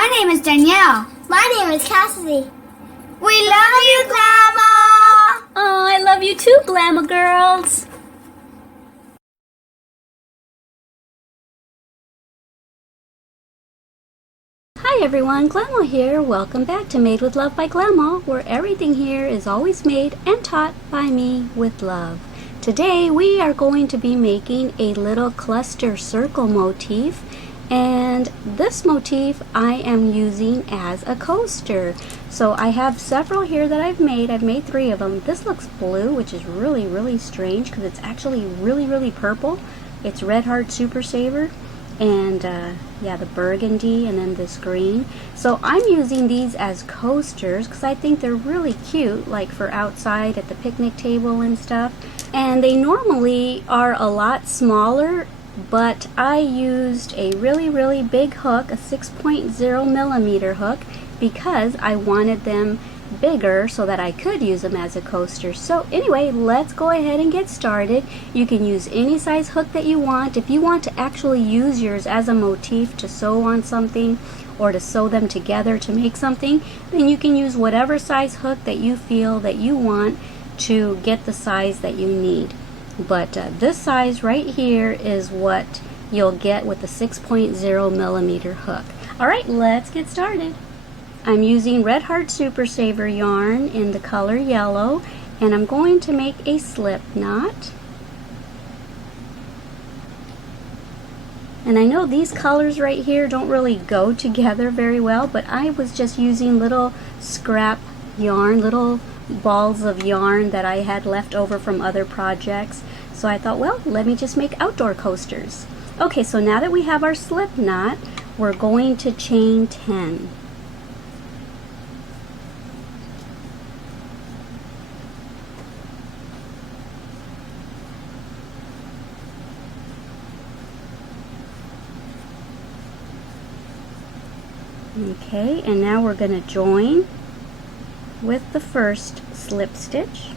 My name is Danielle. My name is Cassidy. We love you, Glama! Oh, I love you too, Glama girls. Hi everyone, Glama here. Welcome back to Made with Love by Glama, where everything here is always made and taught by me with love. Today we are going to be making a little cluster circle motif, and this motif I am using as a coaster. So I have several here that I've made. I've made 3 of them. This looks blue, which is really strange because it's actually really purple. It's Red Heart Super Saver, and yeah, the burgundy, and then this green. So I'm using these as coasters because I think they're really cute, like for outside at the picnic table and stuff. And they normally are a lot smaller, but I used a really big hook, a 6.0 millimeter hook, because I wanted them bigger so that I could use them as a coaster. So anyway, let's go ahead and get started. You can use any size hook that you want. If you want to actually use yours as a motif to sew on something or to sew them together to make something, then you can use whatever size hook that you feel that you want to get the size that you need. But this size right here is what you'll get with the 6.0 millimeter hook. Alright, let's get started. I'm using Red Heart Super Saver yarn in the color yellow, and I'm going to make a slip knot. And I know these colors right here don't really go together very well, but I was just using little scrap yarn, little balls of yarn that I had left over from other projects. So I thought, well, let me just make outdoor coasters. Okay, so now that we have our slip knot, we're going to chain 10. Okay, and now we're going to join with the first slip stitch,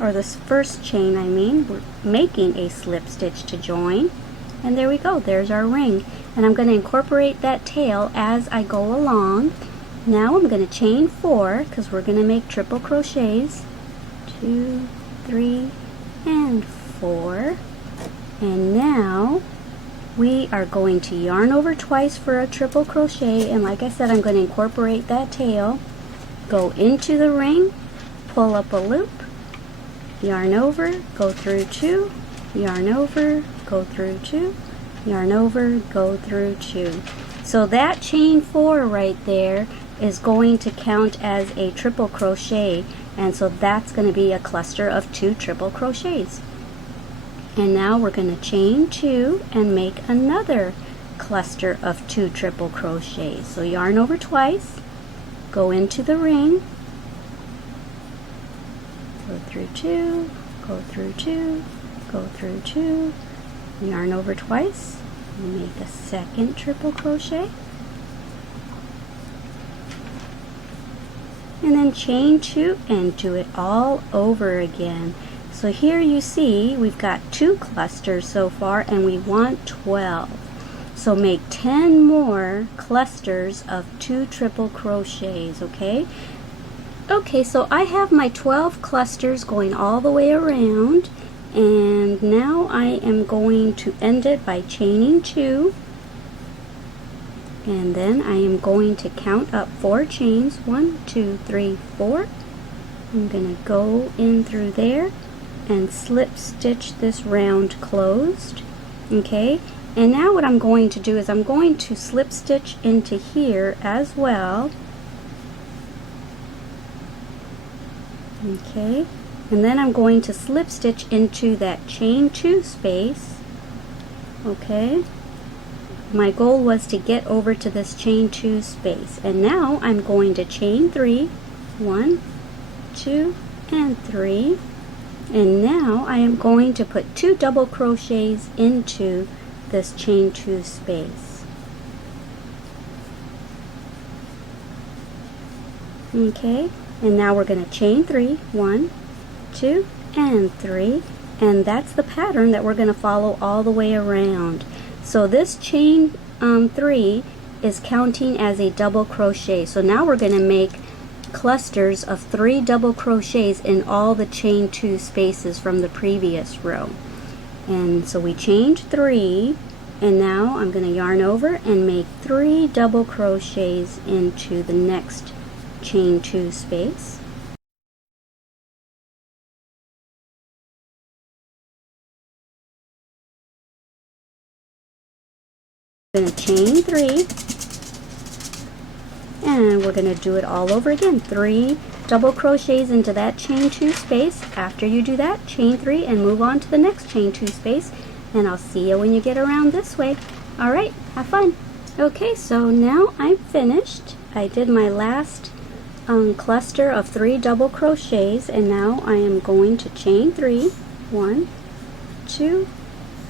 or this first chain I mean. We're making a slip stitch to join, and there we go, there's our ring. And I'm going to incorporate that tail as I go along. Now I'm going to chain 4 because we're going to make triple crochets. 2, 3, and 4. And now we are going to yarn over twice for a triple crochet, and like I said, I'm going to incorporate that tail, go into the ring, pull up a loop, yarn over, go through 2, yarn over, go through 2, yarn over, go through 2. So that chain 4 right there is going to count as a triple crochet, and so that's going to be a cluster of 2 triple crochets. And now we're going to chain 2 and make another cluster of 2 triple crochets. So yarn over twice, go into the ring, go through 2, go through 2, go through 2, yarn over twice, and make a second triple crochet, and then chain 2 and do it all over again. So here you see we've got 2 clusters so far, and we want 12. So make 10 more clusters of 2 triple crochets, okay? Okay, so I have my 12 clusters going all the way around, and now I am going to end it by chaining 2, and then I am going to count up 4 chains. 1, 2, 3, 4. I'm going to go in through there and slip stitch this round closed. Okay, and now what I'm going to do is I'm going to slip stitch into here as well. Okay, and then I'm going to slip stitch into that chain 2 space. Okay, my goal was to get over to this chain 2 space, and now I'm going to chain 3. 1, 2, and 3. And now I am going to put 2 double crochets into this chain 2 space. Okay, and now we're going to chain 3. 1, 2, and 3, and that's the pattern that we're going to follow all the way around. So this chain 3 is counting as a double crochet. So now we're going to make clusters of 3 double crochets in all the chain 2 spaces from the previous row. And so we chained 3, and now I'm going to yarn over and make 3 double crochets into the next chain 2 space. I'm going to chain 3, and we're going to do it all over again. 3 double crochets into that chain 2 space. After you do that, chain 3 and move on to the next chain 2 space, and I'll see you when you get around this way. Alright, have fun. Okay, so now I'm finished. I did my last cluster of 3 double crochets, and now I am going to chain 3. 1, 2,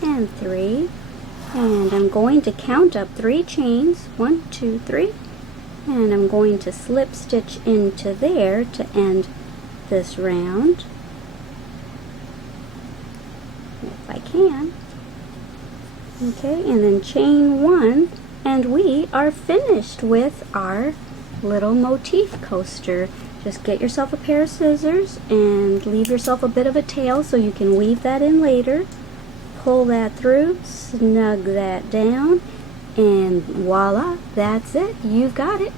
and 3. And I'm going to count up 3 chains, 1, 2, 3, and I'm going to slip stitch into there to end this round, if I can. Okay, and then chain 1, and we are finished with our little motif coaster. Just get yourself a pair of scissors and leave yourself a bit of a tail so you can weave that in later. Pull that through, snug that down, and voila, that's it. You've got it.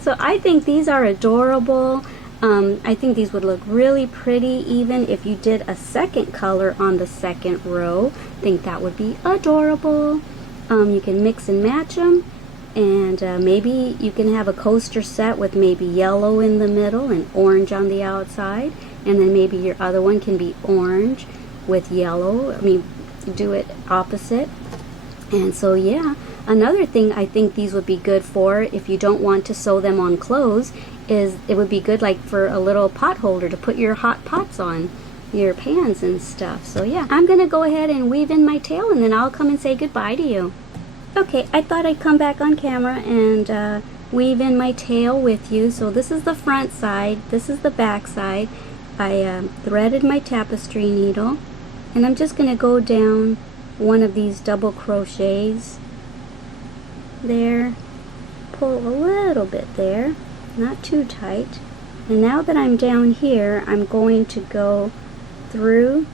So I think these are adorable. I think these would look really pretty even if you did a second color on the second row. I think that would be adorable. You can mix and match them, and maybe you can have a coaster set with maybe yellow in the middle and orange on the outside, and then maybe your other one can be orange with yellow. I mean, do it opposite. And so yeah, another thing I think these would be good for if you don't want to sew them on clothes is it would be good like for a little pot holder to put your hot pots on, your pans and stuff. So yeah, I'm gonna go ahead and weave in my tail, and then I'll come and say goodbye to you. Okay, I thought I'd come back on camera and weave in my tail with you. So this is the front side, this is the back side. I threaded my tapestry needle, and I'm just going to go down one of these double crochets there, pull a little bit there, not too tight. And now that I'm down here, I'm going to go through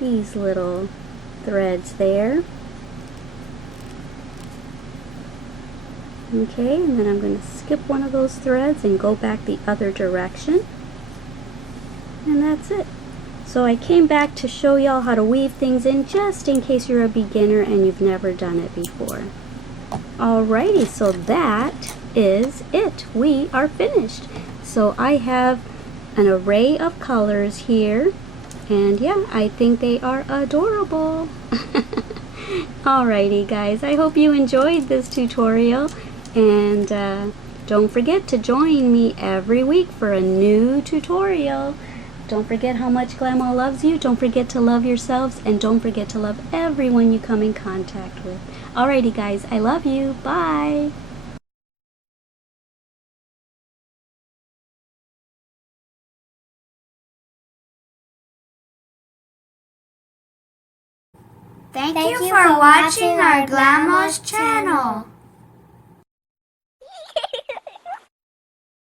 these little threads there. Okay, and then I'm going to skip one of those threads and go back the other direction. And that's it. So I came back to show y'all how to weave things in just in case you're a beginner and you've never done it before. Alrighty, so that is it. We are finished. So I have an array of colors here, and yeah, I think they are adorable. Alrighty guys, I hope you enjoyed this tutorial, and don't forget to join me every week for a new tutorial. Don't forget how much Glama loves you. Don't forget to love yourselves, and don't forget to love everyone you come in contact with. Alrighty guys, I love you. Bye. Thank you for watching our Glama's channel.